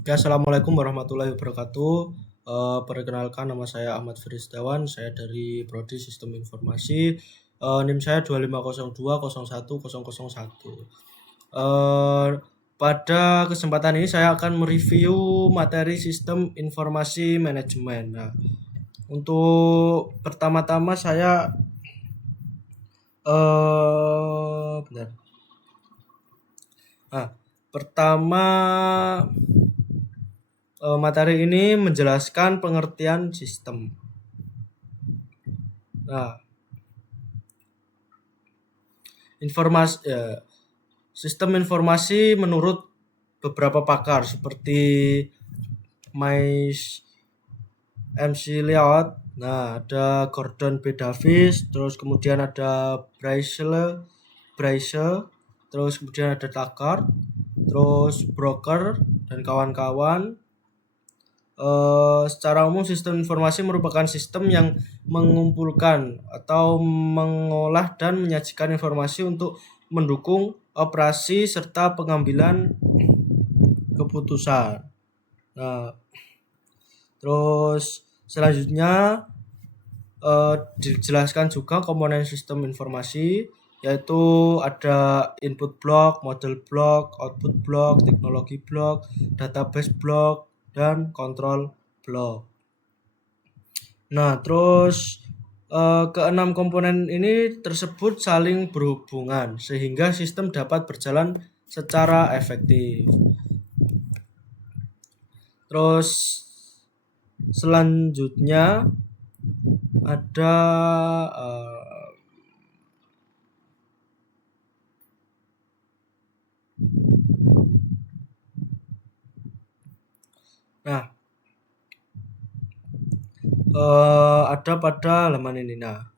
Oke, assalamualaikum warahmatullahi wabarakatuh. Perkenalkan, nama saya Ahmad Firisdawan. Saya dari Prodi Sistem Informasi. NIM saya 2502010001. Pada kesempatan ini saya akan mereview materi Sistem Informasi Manajemen. Nah, untuk pertama-tama saya bentar. Nah, pertama materi ini menjelaskan pengertian sistem. Nah, sistem informasi menurut beberapa pakar seperti MC Liot, nah ada Gordon B. Davis, terus kemudian ada Bryce, terus kemudian ada Tucker, terus Broker dan kawan-kawan. Secara umum sistem informasi merupakan sistem yang mengumpulkan atau mengolah dan menyajikan informasi untuk mendukung operasi serta pengambilan keputusan. Nah, terus selanjutnya dijelaskan juga komponen sistem informasi, yaitu ada input block, model block, output block, teknologi block, database block, dan control block. Nah, terus keenam komponen ini tersebut saling berhubungan sehingga sistem dapat berjalan secara efektif. Terus selanjutnya ada ada pada halaman ini. Nah,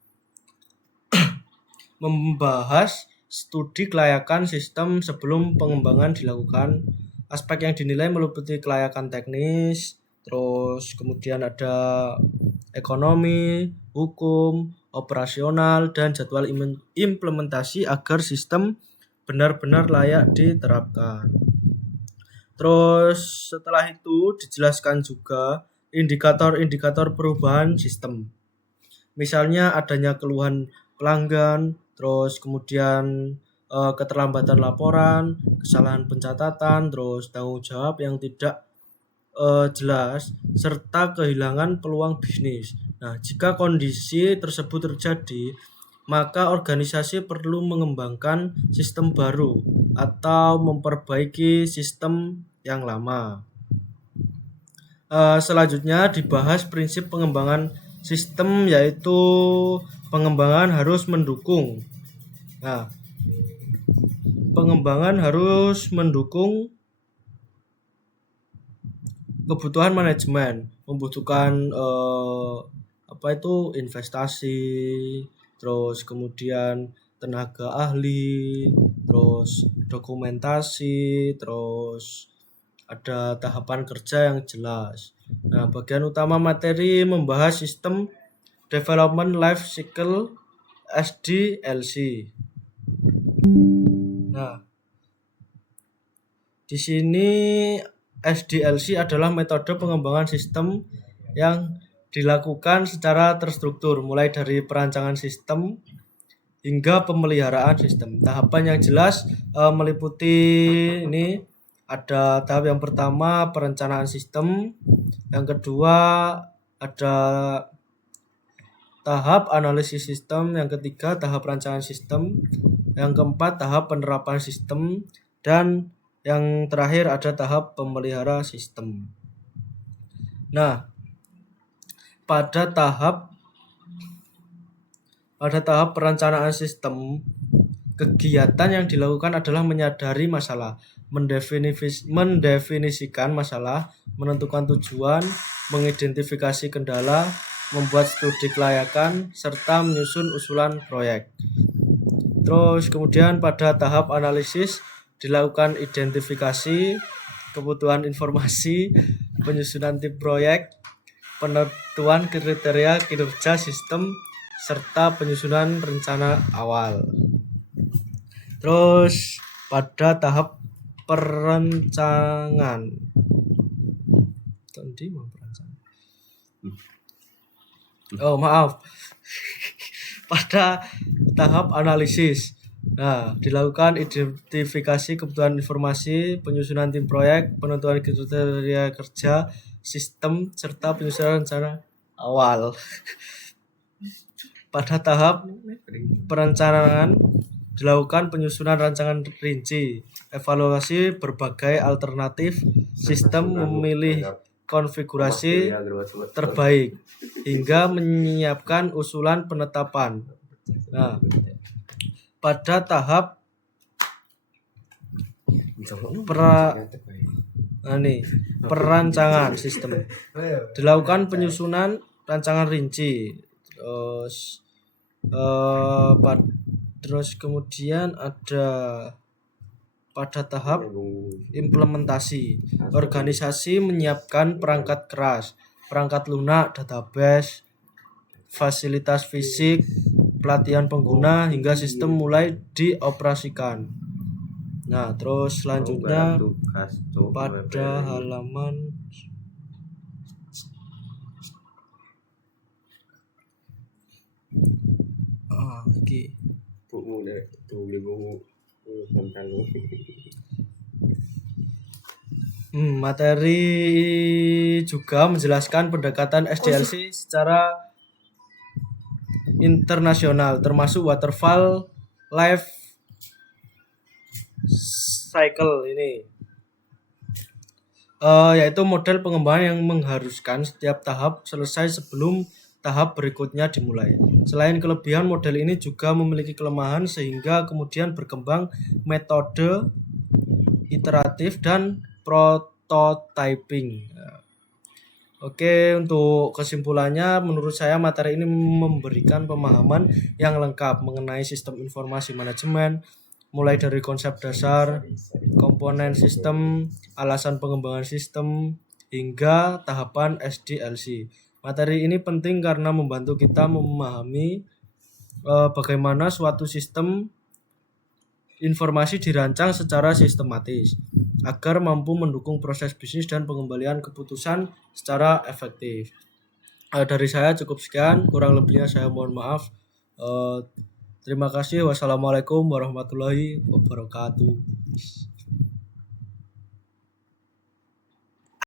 membahas studi kelayakan sistem sebelum pengembangan dilakukan. Aspek yang dinilai meliputi kelayakan teknis, terus kemudian ada ekonomi, hukum, operasional, dan jadwal implementasi agar sistem benar-benar layak diterapkan. Terus setelah itu dijelaskan juga indikator-indikator perubahan sistem. Misalnya adanya keluhan pelanggan, terus kemudian keterlambatan laporan, kesalahan pencatatan, terus tanggung jawab yang tidak jelas, serta kehilangan peluang bisnis. Nah, jika kondisi tersebut terjadi, maka organisasi perlu mengembangkan sistem baru atau memperbaiki sistem yang lama. Selanjutnya dibahas prinsip pengembangan sistem, yaitu pengembangan harus mendukung. Nah, pengembangan harus mendukung kebutuhan manajemen, membutuhkan investasi, terus kemudian tenaga ahli, terus dokumentasi, terus ada tahapan kerja yang jelas. Nah, bagian utama materi membahas sistem development life cycle SDLC. Nah, di sini SDLC adalah metode pengembangan sistem yang dilakukan secara terstruktur, mulai dari perancangan sistem hingga pemeliharaan sistem. Tahapan yang jelas meliputi ini. Ada tahap yang pertama, perencanaan sistem. Yang kedua, ada tahap analisis sistem. Yang ketiga, tahap perancangan sistem. Yang keempat, tahap penerapan sistem. Dan yang terakhir ada tahap pemelihara sistem. Nah, pada tahap perencanaan sistem, kegiatan yang dilakukan adalah menyadari masalah, mendefinisikan masalah, menentukan tujuan, mengidentifikasi kendala, membuat studi kelayakan, serta menyusun usulan proyek. Terus kemudian pada tahap analisis dilakukan identifikasi kebutuhan informasi, penyusunan tim proyek, penentuan kriteria kinerja sistem, serta penyusunan rencana awal. Terus pada tahap perencanaan Sendi mau perancangan. Oh maaf. Pada tahap analisis. Nah, dilakukan identifikasi kebutuhan informasi, penyusunan tim proyek, penentuan kriteria kerja, sistem, serta penyusunan rencana awal. Pada tahap perencanaan, dilakukan penyusunan rancangan rinci, evaluasi berbagai alternatif, sistem memilih konfigurasi terbaik, hingga menyiapkan usulan penetapan. Nah, pada tahap perancangan sistem, dilakukan penyusunan rancangan rinci, terus kemudian ada pada tahap implementasi, organisasi menyiapkan perangkat keras, perangkat lunak, database, fasilitas fisik, pelatihan pengguna, hingga sistem mulai dioperasikan. Nah, terus selanjutnya pada halaman iki materi juga menjelaskan pendekatan SDLC secara internasional, termasuk waterfall life cycle ini, yaitu model pengembangan yang mengharuskan setiap tahap selesai sebelum tahap berikutnya dimulai. Selain kelebihan, model ini juga memiliki kelemahan sehingga kemudian berkembang metode iteratif dan prototyping. Oke, untuk kesimpulannya, menurut saya materi ini memberikan pemahaman yang lengkap mengenai sistem informasi manajemen, mulai dari konsep dasar, komponen sistem, alasan pengembangan sistem, hingga tahapan SDLC. Materi ini penting karena membantu kita memahami bagaimana suatu sistem informasi dirancang secara sistematis agar mampu mendukung proses bisnis dan pengembalian keputusan secara efektif. Dari saya cukup sekian, kurang lebihnya saya mohon maaf. Terima kasih. Wassalamualaikum warahmatullahi wabarakatuh.